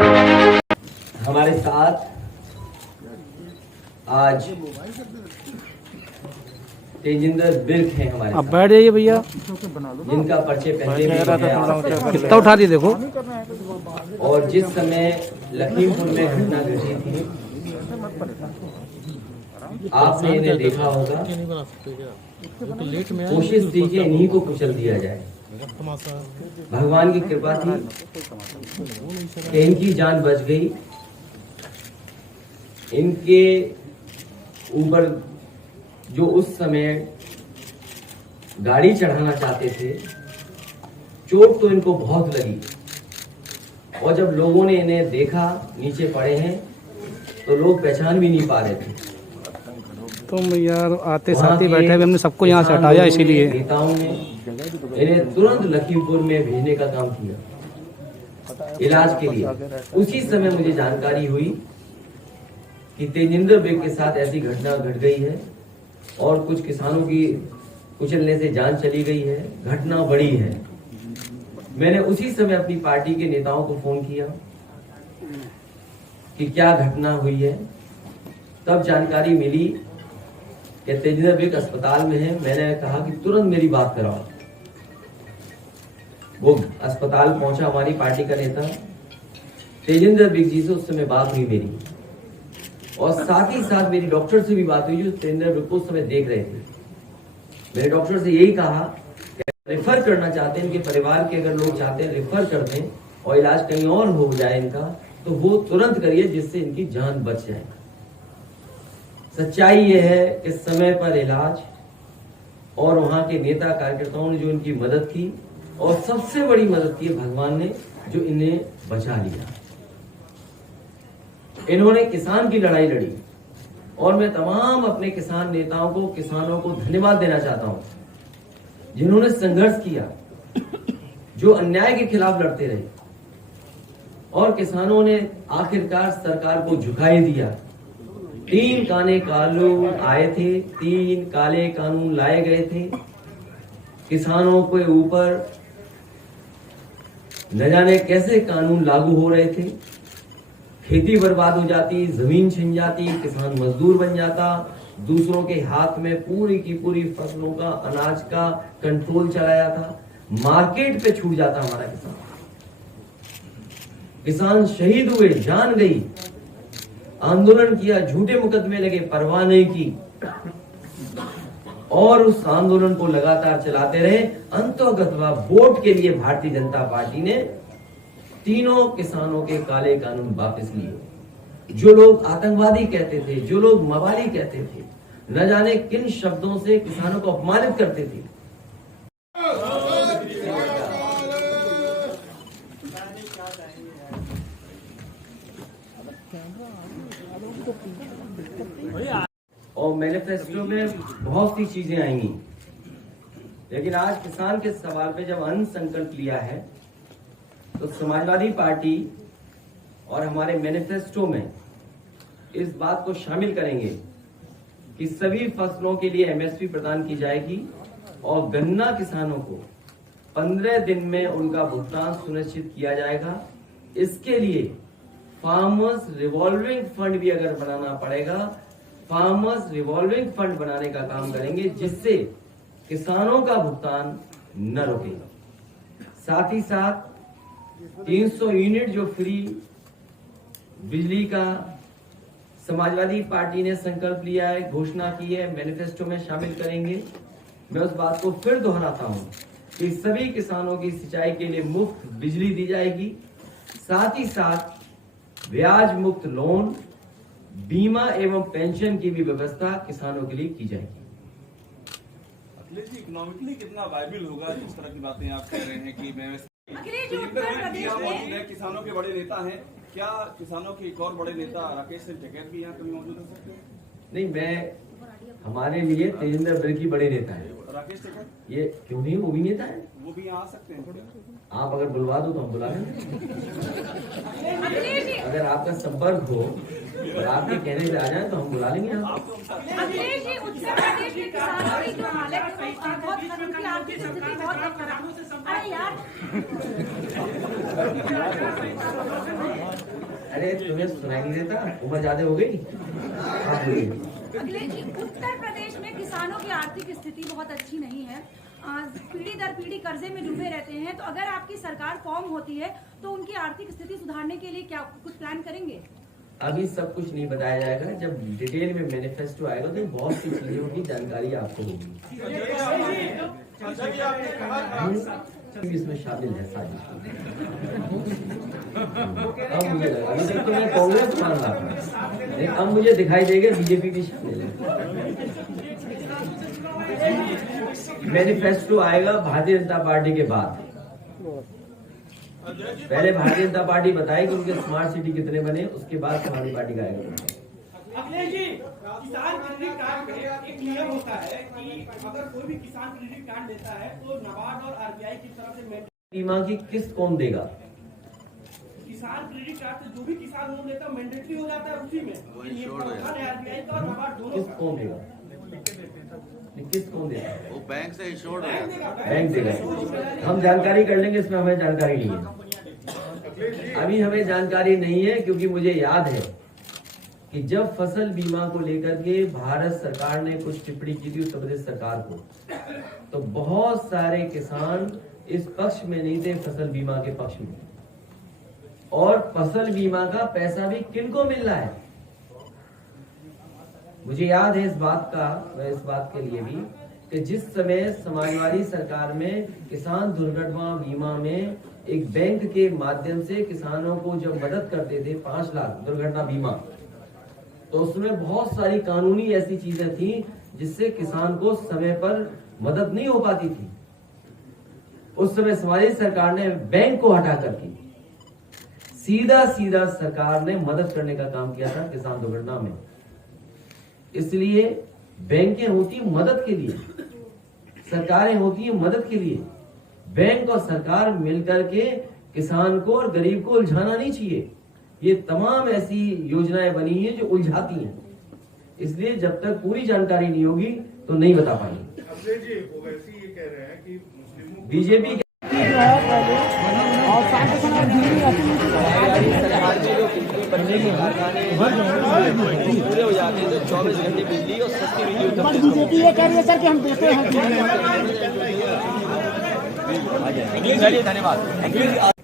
हमारे साथ आज तेजिंदर बिर्क हैं हमारे अब बैठ जाइए भैया, जिनका परिचय पहले भी हो गया कितना उठा दी देखो। और जिस समय लखीमपुर में घटना घटी थी आपने इन्हें देखा होगा। कोशिश कीजिए इन्हीं को कुचल दिया जाए। भगवान की कृपा थी कि इनकी जान बच गई। इनके ऊपर जो उस समय गाड़ी चढ़ाना चाहते थे, चोट तो इनको बहुत लगी। और जब लोगों ने इन्हें देखा नीचे पड़े हैं तो लोग पहचान भी नहीं पा रहे थे। तुम यार आते साथ ही बैठे हुए, हमने सबको यहाँ से हटाया, इसीलिए नेताओं ने इन्हें तुरंत लखीमपुर में भेजने का काम किया इलाज के लिए। उसी समय मुझे जानकारी हुई कि तेजिंदर बिर्क के साथ ऐसी घटना घट गई है और कुछ किसानों की कुचलने से जान चली गई है। घटना बड़ी है। मैंने उसी समय अपनी पार्टी के नेताओं को फोन किया कि क्या घटना हुई है। तब जानकारी मिली कि तेजिंदर बिर्क अस्पताल में है। मैंने कहा कि तुरंत मेरी बात कराओ। वो अस्पताल पहुंचा, हमारी पार्टी का नेता। तेजिंदर बिर्क जी से उस समय बात हुई मेरी, और साथ ही साथ मेरी डॉक्टर से भी बात हुई जो तेजिंदर बिर्क को उस समय देख रहे थे। मेरे डॉक्टर से यही कहा कि रेफर करना चाहते हैं, इनके परिवार के अगर लोग चाहते हैं रेफर कर दें और इलाज कहीं और हो जाए इनका, तो वो तुरंत करिए जिससे इनकी जान बच जाए। सच्चाई ये है कि समय पर इलाज और वहां के नेता कार्यकर्ताओं ने जो इनकी मदद की, और सबसे बड़ी मदद की भगवान ने जो इन्हें बचा लिया। इन्होंने किसान की लड़ाई लड़ी, और मैं तमाम अपने किसान नेताओं को, किसानों को धन्यवाद देना चाहता हूं जिन्होंने संघर्ष किया, जो अन्याय के खिलाफ लड़ते रहे। और किसानों ने आखिरकार सरकार को झुकाई दिया। 3 काले कानून आए थे, 3 काले कानून लाए गए थे। किसानों के ऊपर न जाने कैसे कानून लागू हो रहे थे। खेती बर्बाद हो जाती, जमीन छिन जाती, किसान मजदूर बन जाता, दूसरों के हाथ में पूरी की पूरी फसलों का, अनाज का कंट्रोल चला जाता, मार्केट पे छूट जाता हमारा किसान। किसान शहीद हुए, जान गई, आंदोलन किया, झूठे मुकदमे लगे, परवाह नहीं की, और उस आंदोलन को लगातार चलाते रहे। अंततः वोट के लिए भारतीय जनता पार्टी ने तीनों किसानों के काले कानून वापस लिए। जो लोग आतंकवादी कहते थे, जो लोग मवाली कहते थे, न जाने किन शब्दों से किसानों को अपमानित करते थे, और मैनिफेस्टो में बहुत सी चीजें आएंगी। लेकिन आज किसान के सवाल पे जब अन्न संकल्प लिया है तो समाजवादी पार्टी और हमारे मैनिफेस्टो में इस बात को शामिल करेंगे कि सभी फसलों के लिए एमएसपी प्रदान की जाएगी, और गन्ना किसानों को 15 दिन में उनका भुगतान सुनिश्चित किया जाएगा। इसके लिए फार्मर्स रिवॉल्विंग फंड भी अगर बनाना पड़ेगा, फार्मर्स रिवॉल्विंग फंड बनाने का काम करेंगे, जिससे किसानों का भुगतान न रुकेगा। साथ ही साथ 300 यूनिट जो फ्री बिजली का समाजवादी पार्टी ने संकल्प लिया है, घोषणा की है, मैनिफेस्टो में शामिल करेंगे। मैं उस बात को फिर दोहराता हूं कि सभी किसानों की सिंचाई के लिए मुफ्त बिजली दी जाएगी। साथ ही साथ ब्याज मुक्त लोन, बीमा एवं पेंशन की भी व्यवस्था किसानों के लिए की जाएगी। अखिलेश जी, इकोनॉमिकली कितना वायबल होगा जिस तरह की बातें आप कह रहे हैं कि मैं किसानों के बड़े नेता हैं, क्या किसानों के एक और बड़े नेता राकेश सिंह टिकैत भी यहाँ कभी मौजूद हो सकते हैं? नहीं, मैं हमारे लिए तेजिंदर बिर्क बड़े नेता है। राकेश टिकैत ये क्यों नहीं, वो भी नेता है, वो भी यहाँ आ सकते हैं। आप अगर बुलवा दो तो हम बुला लेंगे। अगर आपका संपर्क हो और आपके कहने पे आ जाए तो हम बुला लेंगे। अखिलेश जी, उत्तर प्रदेश के किसानों की जो हालत है, उनकी आर्थिक स्थिति बहुत खराब है यार। अरे तुम्हें सुनाई नहीं देता, उम्र ज्यादा हो गई। आप बोलिए। अखिलेश जी, उत्तर प्रदेश में किसानों की आर्थिक स्थिति बहुत अच्छी नहीं है। पीढ़ी दर पीढ़ी कर्जे में डूबे रहते हैं। तो अगर आपकी सरकार फॉर्म होती है तो उनकी आर्थिक स्थिति सुधारने के लिए क्या कुछ प्लान करेंगे? अभी सब कुछ नहीं बताया जाएगा, जब डिटेल में मैनिफेस्टो आएगा तो बहुत सी चीजों की जानकारी आपको होगी। इसमें शामिल है सारी। अब मुझे लगा, अभी तक तो मैं कांग्रेस मान रहा था, लेकिन अब मुझे दिखाई देगा बीजेपी भी शामिल है। मैनिफेस्टो आएगा भारतीय जनता पार्टी के बाद। पहले भारतीय जनता पार्टी बताएगी उनके स्मार्ट सिटी कितने बने, उसके बाद समाजवादी पार्टी का आएगा। अखिलेश जी, किसान क्रेडिट कार्ड में एक नियम होता है कि अगर कोई भी किसान क्रेडिट कार्ड लेता है तो नाबार्ड और आरबीआई की तरफ से बीमा की किस्त कौन देगा? किसान क्रेडिट कार्ड से जो भी किसान लोन लेता है मैंडेटरी हो जाता है उसी में। आरबीआई का और नाबार्ड दोनों किस्त कौन देगा? किस्त कौन देगा? वो बैंक से इंश्योर्ड है। बैंक देगा। हम जानकारी कर लेंगे, इसमें हमें जानकारी नहीं है। अभी हमें जानकारी नहीं है, क्योंकि मुझे याद है कि जब फसल बीमा को लेकर के भारत सरकार ने कुछ टिप्पणी की थी उत्तर प्रदेश सरकार को, तो बहुत सारे किसान इस पक्ष में नहीं थे, फसल बीमा के पक्ष में। और फसल बीमा का पैसा भी किनको मिल रहा है, मुझे याद है इस बात का, मैं इस बात के लिए भी, कि जिस समय समाजवादी सरकार में किसान दुर्घटना बीमा में एक बैंक के माध्यम से किसानों को जब मदद करते थे 5 लाख दुर्घटना बीमा, तो उसमें बहुत सारी कानूनी ऐसी चीजें थी जिससे किसान को समय पर मदद नहीं हो पाती थी। उस समय समाजवादी सरकार ने बैंक को हटा करके सीधा सीधा सरकार ने मदद करने का काम किया था किसान दुर्घटना में। इसलिए बैंकें होती है मदद के लिए, सरकारें होती है मदद के लिए। बैंक और सरकार मिलकर के किसान को और गरीब को उलझाना नहीं चाहिए। ये तमाम ऐसी योजनाएं बनी हैं जो उलझाती हैं, इसलिए जब तक पूरी जानकारी नहीं होगी तो नहीं बता पाएंगे। बीजेपी बनने के कारखाने पूरे हो जाते हैं तो 24 घंटे बिजली और सस्ती बिजली। बीजेपी ये कह रही है सर कि हम देते हैं। धन्यवाद।